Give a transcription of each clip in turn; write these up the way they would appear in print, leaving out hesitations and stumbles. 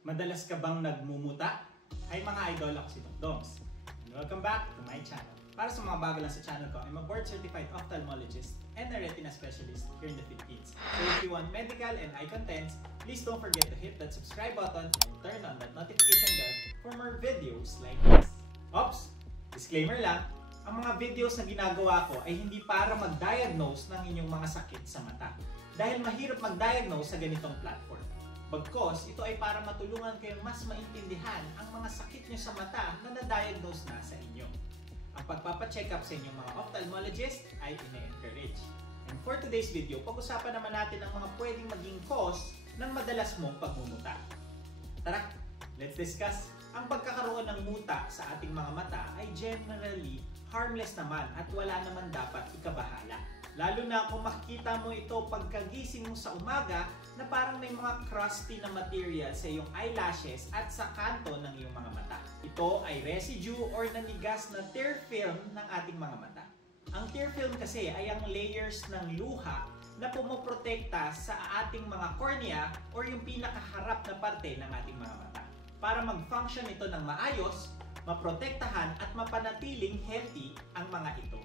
Madalas ka bang nagmumuta? Ay mga idol, ako si Doc Doms. And welcome back to my channel. Para sa mga bago lang sa channel ko, I'm a board-certified ophthalmologist and a retina specialist here in the Philippines. So if you want medical and eye contents, please don't forget to hit that subscribe button and turn on that notification bell for more videos like this. Oops! Disclaimer lang, ang mga videos na ginagawa ko ay hindi para mag-diagnose ng inyong mga sakit sa mata. Dahil mahirap mag-diagnose sa ganitong platform. Bagkos, ito ay para matulungan kayong mas maintindihan ang mga sakit nyo sa mata na na-diagnose na sa inyo. Ang pagpapacheck up sa inyong mga ophthalmologist ay ine-encourage. And for today's video, pag-usapan naman natin ang mga pwedeng maging cause ng madalas mong pagmumuta. Tara, let's discuss! Ang pagkakaroon ng muta sa ating mga mata ay generally harmless naman at wala naman dapat ikabahala. Lalo na kung makikita mo ito pagkagising mo sa umaga na parang may mga crusty na material sa iyong eyelashes at sa kanto ng iyong mga mata. Ito ay residue or nanigas na tear film ng ating mga mata. Ang tear film kasi ay ang layers ng luha na pumoprotekta sa ating mga cornea or yung pinakaharap na parte ng ating mga mata. Para mag-function ito ng maayos, maprotektahan at mapanatiling healthy ang mga ito.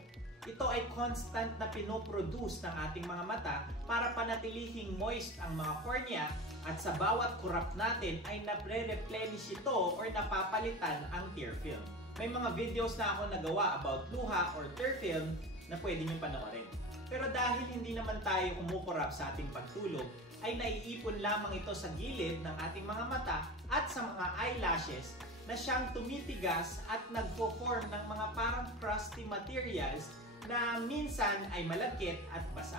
Ito ay constant na pinoproduce ng ating mga mata para panatilihing moist ang mga cornea at sa bawat kurap natin ay napre-replenish ito or napapalitan ang tear film. May mga videos na ako nagawa about luha or tear film na pwede nyo panoorin. Pero dahil hindi naman tayo kumukurap sa ating pagtulog, ay naiipon lamang ito sa gilid ng ating mga mata at sa mga eyelashes na siyang tumitigas at nagpo-form ng mga parang crusty materials na minsan ay malagkit at basa.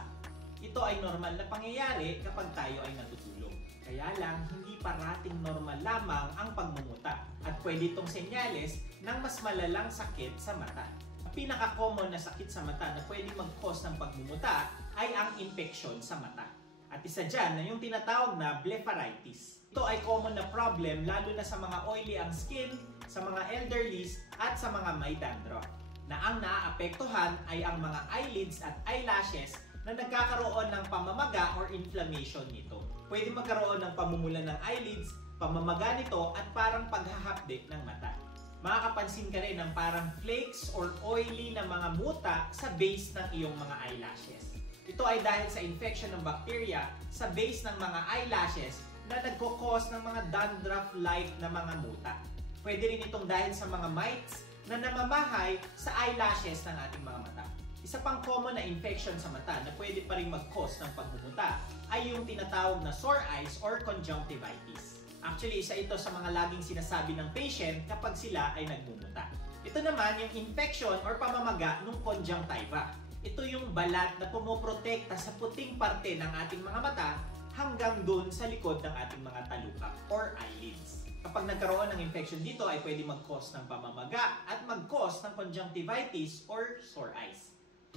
Ito ay normal na pangyayari kapag tayo ay natutulog. Kaya lang, hindi parating normal lamang ang pagmumuta at pwede itong senyales ng mas malalang sakit sa mata. Ang pinaka-common na sakit sa mata na pwede mag-cause ng pagmumuta ay ang infection sa mata. At isa dyan na yung tinatawag na blepharitis. Ito ay common na problem lalo na sa mga oily ang skin, sa mga elderlies at sa mga may dandruff. Na ang naaapektuhan ay ang mga eyelids at eyelashes na nagkakaroon ng pamamaga or inflammation nito. Pwede magkaroon ng pamumula ng eyelids, pamamaga nito at parang paghahapde ng mata. Makakapansin ka rin ng parang flakes or oily na mga muta sa base ng iyong mga eyelashes. Ito ay dahil sa infection ng bacteria sa base ng mga eyelashes na nagkukos ng mga dandruff-like na mga muta. Pwede rin itong dahil sa mga mites na namamahay sa eyelashes ng ating mga mata. Isa pang common na infection sa mata na pwede pa rin mag-cause ng pagmumuta ay yung tinatawag na sore eyes or conjunctivitis. Actually, isa ito sa mga laging sinasabi ng patient kapag sila ay nagmumuta. Ito naman yung infection or pamamaga ng conjunctiva. Ito yung balat na pumoprotekta sa puting parte ng ating mga mata hanggang dun sa likod ng ating mga talukap or eyelids. Kapag nagkaroon ng infection dito ay pwede mag-cause ng pamamaga at mag-cause ng conjunctivitis or sore eyes.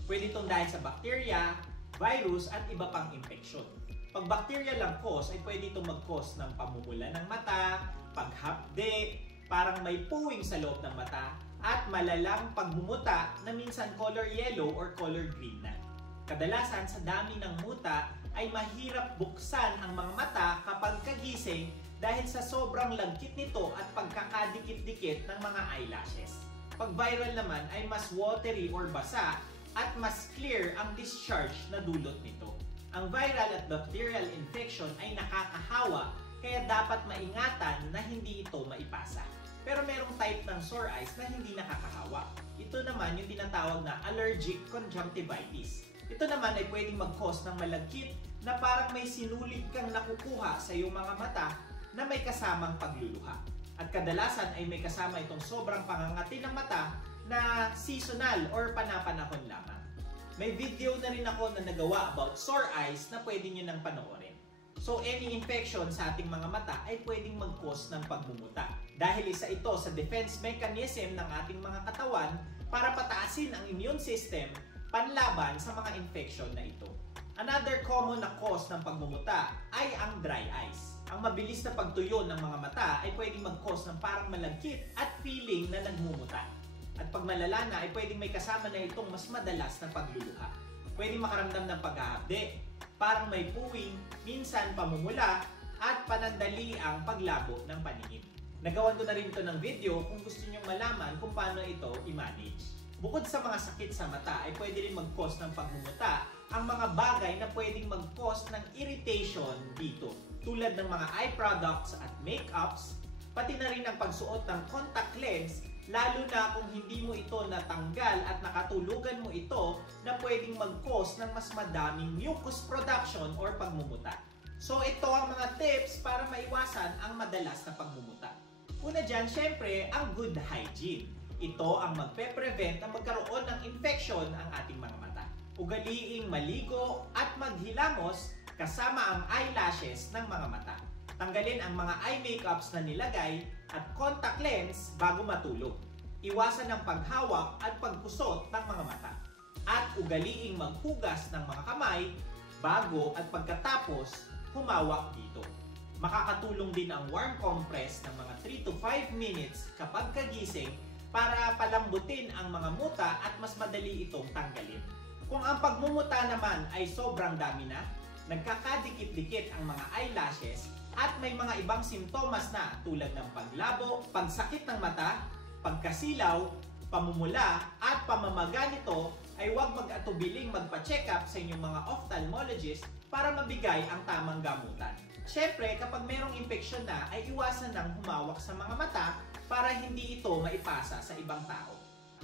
Pwede itong dahil sa bacteria, virus at iba pang infection. Pag bacteria lang cause ay pwede itong mag-cause ng pamumula ng mata, paghapde, parang may puwing sa loob ng mata, at malalang pagmumuta na minsan color yellow or color green na. Kadalasan sa dami ng muta ay mahirap buksan ang mga mata kapag kagising dahil sa sobrang lagkit nito at pagkakadikit-dikit ng mga eyelashes. Pag viral naman ay mas watery or basa at mas clear ang discharge na dulot nito. Ang viral at bacterial infection ay nakakahawa kaya dapat maingatan na hindi ito maipasa. Pero merong type ng sore eyes na hindi nakakahawa. Ito naman yung tinatawag na allergic conjunctivitis. Ito naman ay pwedeng mag-cause ng malagkit na parang may sinulid kang nakukuha sa iyong mga mata na may kasamang pagluluha. At kadalasan ay may kasama itong sobrang pangangati ng mata na seasonal or panapanahon lamang. May video na rin ako na nagawa about sore eyes na pwede nyo nang panoorin. So any infection sa ating mga mata ay pwedeng mag-cause ng pagmumuta. Dahil isa ito sa defense mechanism ng ating mga katawan para pataasin ang immune system panlaban sa mga infection na ito. Another common na cause ng pagmumuta ay ang dry eyes. Ang mabilis na pagtuyo ng mga mata ay pwedeng mag-cause ng parang malagkit at feeling na nagmumuta. At pag malala na ay pwedeng may kasama na itong mas madalas na pagluluha. Pwedeng makaramdam ng paghahapde, parang may puwing, minsan pamumula, at panandali ang paglabo ng paningin. Nagawan ko na rin ito ng video kung gusto nyong malaman kung paano ito i-manage. Bukod sa mga sakit sa mata ay pwede rin mag-cause ng pagmumuta ang mga bagay na pwedeng mag-cause ng irritation dito, tulad ng mga eye products at makeups, pati na rin ang pagsuot ng contact lens, lalo na kung hindi mo ito natanggal at nakatulugan mo ito na pwedeng mag-cause ng mas madaming mucus production or pagmumuta. So ito ang mga tips para maiwasan ang madalas na pagmumuta. Una dyan, syempre, ang good hygiene. Ito ang magpe-prevent na magkaroon ng infection ang ating mga mata. Ugaliing maligo at maghilamos kasama ang eyelashes ng mga mata. Tanggalin ang mga eye makeups na nilagay at contact lens bago matulog. Iwasan ang paghawak at pagkusot ng mga mata. At ugaliing maghugas ng mga kamay bago at pagkatapos humawak dito. Makakatulong din ang warm compress ng mga 3 to 5 minutes kapag kagising para palambutin ang mga muta at mas madali itong tanggalin. Kung ang pagmumuta naman ay sobrang dami na, nagkakadikit-dikit ang mga eyelashes at may mga ibang simptomas na tulad ng paglabo, pagsakit ng mata, pagkasilaw, pamumula at pamamaga nito, ay huwag mag-atubiling magpa-check up sa inyong mga ophthalmologist para mabigay ang tamang gamutan. Siyempre, kapag mayroong infeksyon na, ay iwasan ng humawak sa mga mata para hindi ito maipasa sa ibang tao.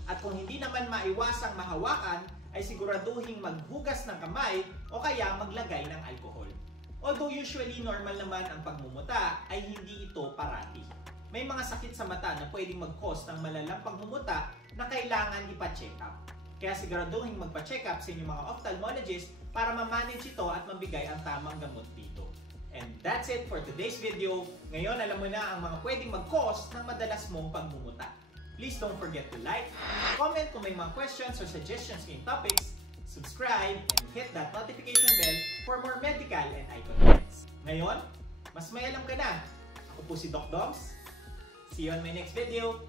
At kung hindi naman maiwasang mahawakan, ay siguraduhing maghugas ng kamay o kaya maglagay ng alcohol. Although usually normal naman ang pagmumuta, ay hindi ito parati. May mga sakit sa mata na pwedeng mag-cause ng malalang pagmumuta na kailangan ipa-check up. Kaya siguraduhin magpa-check up sa inyong mga ophthalmologist para ma-manage ito at mabigay ang tamang gamot dito. And that's it for today's video. Ngayon alam mo na ang mga pwedeng mag-cause ng madalas mong pagmumuta. Please don't forget to like, comment kung may mga questions or suggestions in topics, subscribe, and hit that notification bell for more medical and eye contents. Ngayon, mas may alam ka na. Ako po si Doc Doms. See you on my next video.